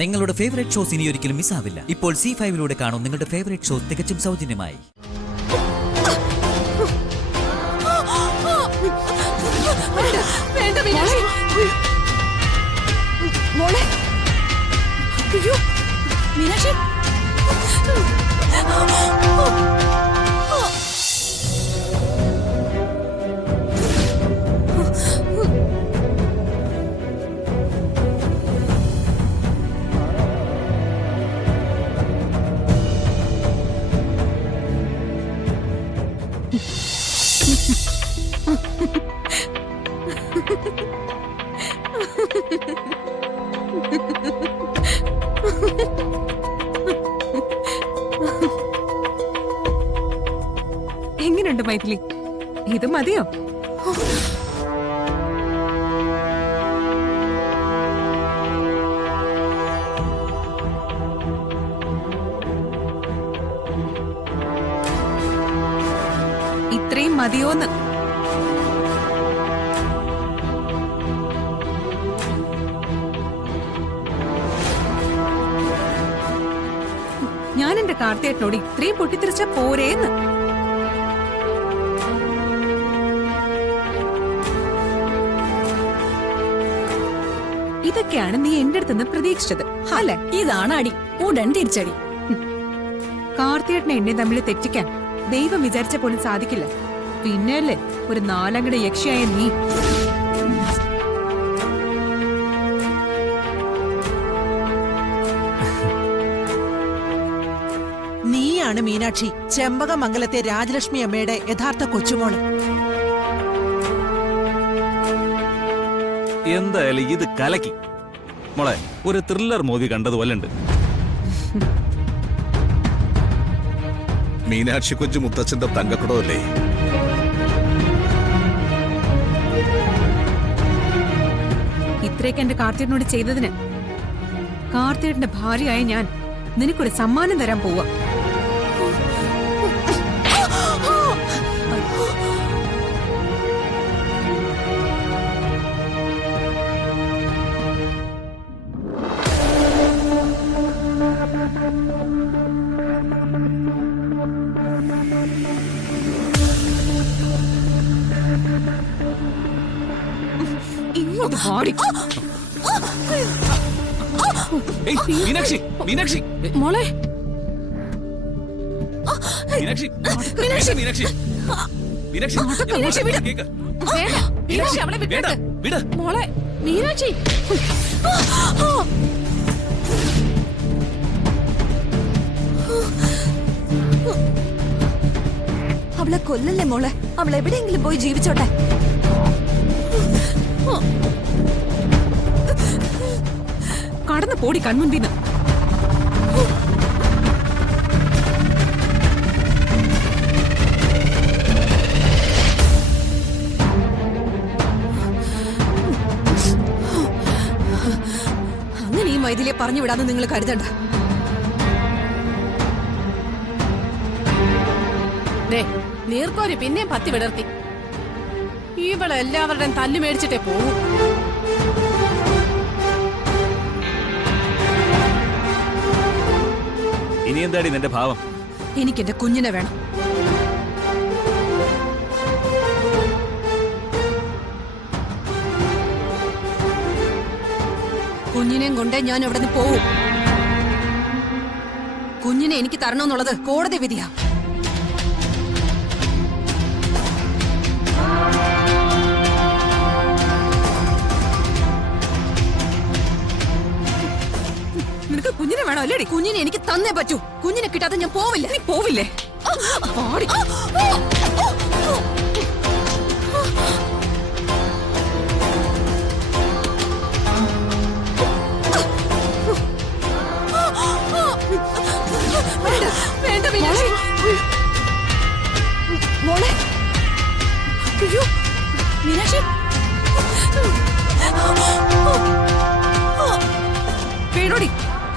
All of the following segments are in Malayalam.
നിങ്ങളുടെ ഫേവറേറ്റ് ഷോസ് ഇനി ഒരിക്കലും മിസ്സാവില്ല. ഇപ്പോൾ C5 കാണും നിങ്ങളുടെ ഫേവറേറ്റ് ഷോസ് തികച്ചും സൗജന്യമായി. മീനാക്ഷി എങ്ങനെയുണ്ട് മൈഥിലി? ഇത് മതിയോ? ഇത്രയും മതിയോന്ന്? ഞാൻ എന്റെ കാർത്തിയേട്ടനോട് ഇത്രയും പൊട്ടിത്തെറിച്ച പോരേന്ന്. ഇതൊക്കെയാണ് നീ എന്റെ അടുത്തുനിന്ന് പ്രതീക്ഷിച്ചത് അല്ലെ? ഇതാണ് അടി, ഉടൻ തിരിച്ചടി. കാർത്തിയേട്ടനെ എന്നെ തമ്മിൽ തെറ്റിക്കാൻ ദൈവം വിചാരിച്ച പോലും സാധിക്കില്ല. പിന്നെയല്ലേ ഒരു നാലങ്കട യക്ഷിയായ നീ. നീയാണ് മീനാക്ഷി, ചെമ്പകമംഗലത്തെ രാജലക്ഷ്മി അമ്മയുടെ യഥാർത്ഥ കൊച്ചുമോള്. എന്തായാലും ഇത് കലക്കി മോളെ. ഒരു ത്രില്ലർ മൂവി കണ്ടതുപോലുണ്ട്. മീനാക്ഷി കൊച്ചു മുത്തച്ഛന്റെ തങ്കക്കുടമല്ലേ? ഇത്രയൊക്കെ എന്റെ കാർത്തിയേട്ടനോട് ചെയ്തതിന് കാർത്തിയേട്ടന്റെ ഭാര്യയായ ഞാൻ നിനക്കൊരു സമ്മാനം തരാൻ പോവാ. ഇങ്ങോട്ട് പാടി. മീനാക്ഷി, മീനാക്ഷി, മോളെ, മീനാക്ഷി, മീനാക്ഷി, മീനാക്ഷി, മീനാക്ഷി, മീനാക്ഷി, വിട്. കേക്ക്. വേണ്ട, മീനാക്ഷി അവളെ വേണ്ട, വിട്ടേക്ക്. വിട്. മോളെ, മീനാക്ഷി. അവളെ കൊല്ലല്ലേ മോളെ, അവൾ എവിടെയെങ്കിലും പോയി ജീവിച്ചോട്ടെ. കടന്നു പോടി കൺമുൻപിന്ന്. അങ്ങനെ ഈ മൈഥിലിയെ പറഞ്ഞു വിടാന്ന് നിങ്ങൾ കരുതണ്ട. നീർക്കോരി പിന്നെയും പത്തി വിടർത്തി. ഇവളെ എല്ലാവരുടെയും തല്ലു മേടിച്ചിട്ടേ പോകൂ. ഇനി എന്താടി നിന്റെ ഭാവം? എനിക്കെന്റെ കുഞ്ഞിനെ വേണം. കുഞ്ഞിനെയും കൊണ്ടേ ഞാൻ അവിടെ നിന്ന് പോവും. കുഞ്ഞിനെ എനിക്ക് തരണമെന്നുള്ളത് കോടതി വിധിയാ. നിനക്ക് കുഞ്ഞിനെ വേണോ അല്ലേടി? കുഞ്ഞിനെ എനിക്ക് തന്നേ പറ്റൂ. കുഞ്ഞിനെ കിട്ടാതെ ഞാൻ പോവില്ല. നീ പോവില്ലേ? പാടി. വേണ്ട മീനാക്ഷി. മോളെ, അയ്യോ മീനാക്ഷി, വേണോടി,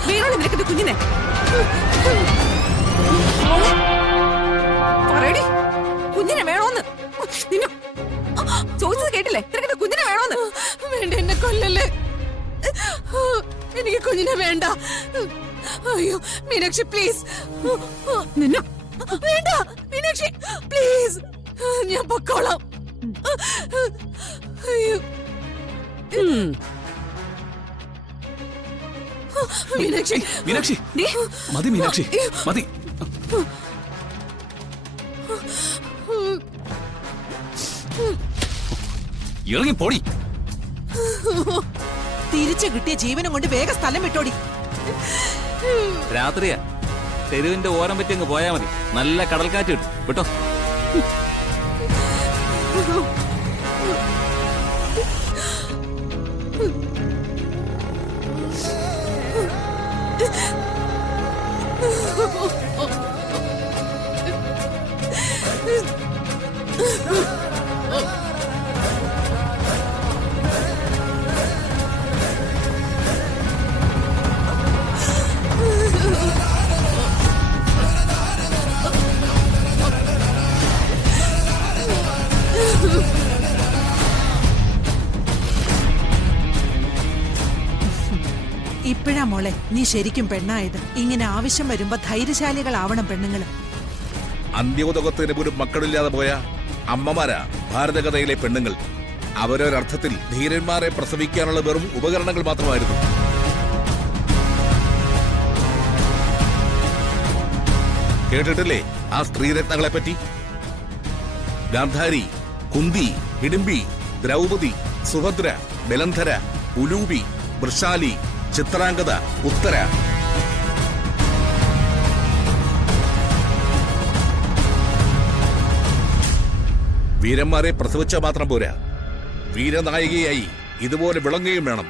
വേണോടി നിനക്ക് കുഞ്ഞിനെ? പറയടി, കുഞ്ഞിനെ വേണോന്ന്. നിന്നെ ചോദിച്ചത് കേട്ടില്ലേ? നിനക്ക് കുഞ്ഞിനെ വേണോന്ന്? വേണ്ട, എന്നെ കൊല്ലല്ലേ. എനിക്ക് കുഞ്ഞിനെ വേണ്ട. അയ്യോ മീനാക്ഷി പ്ലീസ്. നിന്നെ വേണ്ട മീനാക്ഷി പ്ലീസ്, ഞാൻ പൊക്കോളാം. അയ്യോ മീനാക്ഷി മീനാക്ഷി മതി, മീനാക്ഷി മതി. ഇറങ്ങി പോടി. തിരിച്ചു കിട്ടിയ ജീവനും കൊണ്ട് വേഗം സ്ഥലം വിട്ടോടി. രാത്രിയാ, തെരുവിന്റെ ഓരം പറ്റി അങ്ങ് പോയാ മതി. നല്ല കടൽക്കാറ്റ് കിട്ടും കേട്ടോ. ഇപ്പോഴാ മോളെ നീ ശരിക്കും പെണ്ണായത്. ഇങ്ങനെ ആവശ്യം വരുമ്പോ ധൈര്യശാലികളാവണം പെണ്ണുങ്ങള്. അന്ത്യോദകത്തിന് പോലും മക്കളില്ലാതെ പോയ അമ്മമാരാ ഭാരതകഥയിലെ പെണ്ണുങ്ങൾ. അവരൊരർത്ഥത്തിൽ ധീരന്മാരെ പ്രസവിക്കാനുള്ള വെറും ഉപകരണങ്ങൾ മാത്രമായിരുന്നു. കേട്ടിട്ടില്ലേ ആ സ്ത്രീരത്നങ്ങളെ പറ്റി? ഗാന്ധാരി, കുന്തി, ഹിഡിംബി, ദ്രൗപദി, സുഭദ്ര, ബലന്ധര, ഉലൂബി, വൃഷാലി, ചിത്രാംഗത, ഉത്തര. വീരന്മാരെ പ്രസവിച്ചാൽ മാത്രം പോരാ, വീരനായികയായി ഇതുപോലെ വിളങ്ങുകയും വേണം.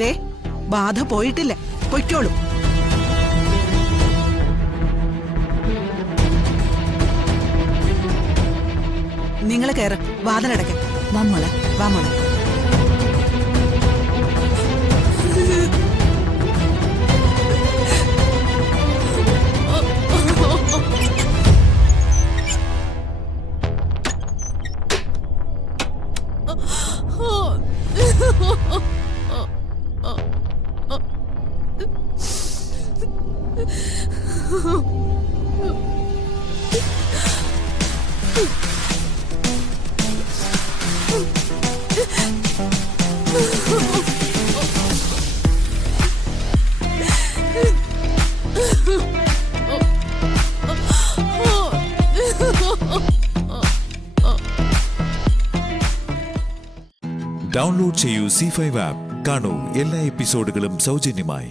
ദേ ബാധ പോയിട്ടില്ല, പൊയ്ക്കോളൂ. നിങ്ങൾ കയറ്, വാതിലടയ്ക്കാം. വാ മോളെ, വാ മോളെ. ഡൗൺലോഡ് ചെയ്യൂ C5 ആപ്പ്. കാണൂ എല്ലാ എപ്പിസോഡുകളും സൗജന്യമായി.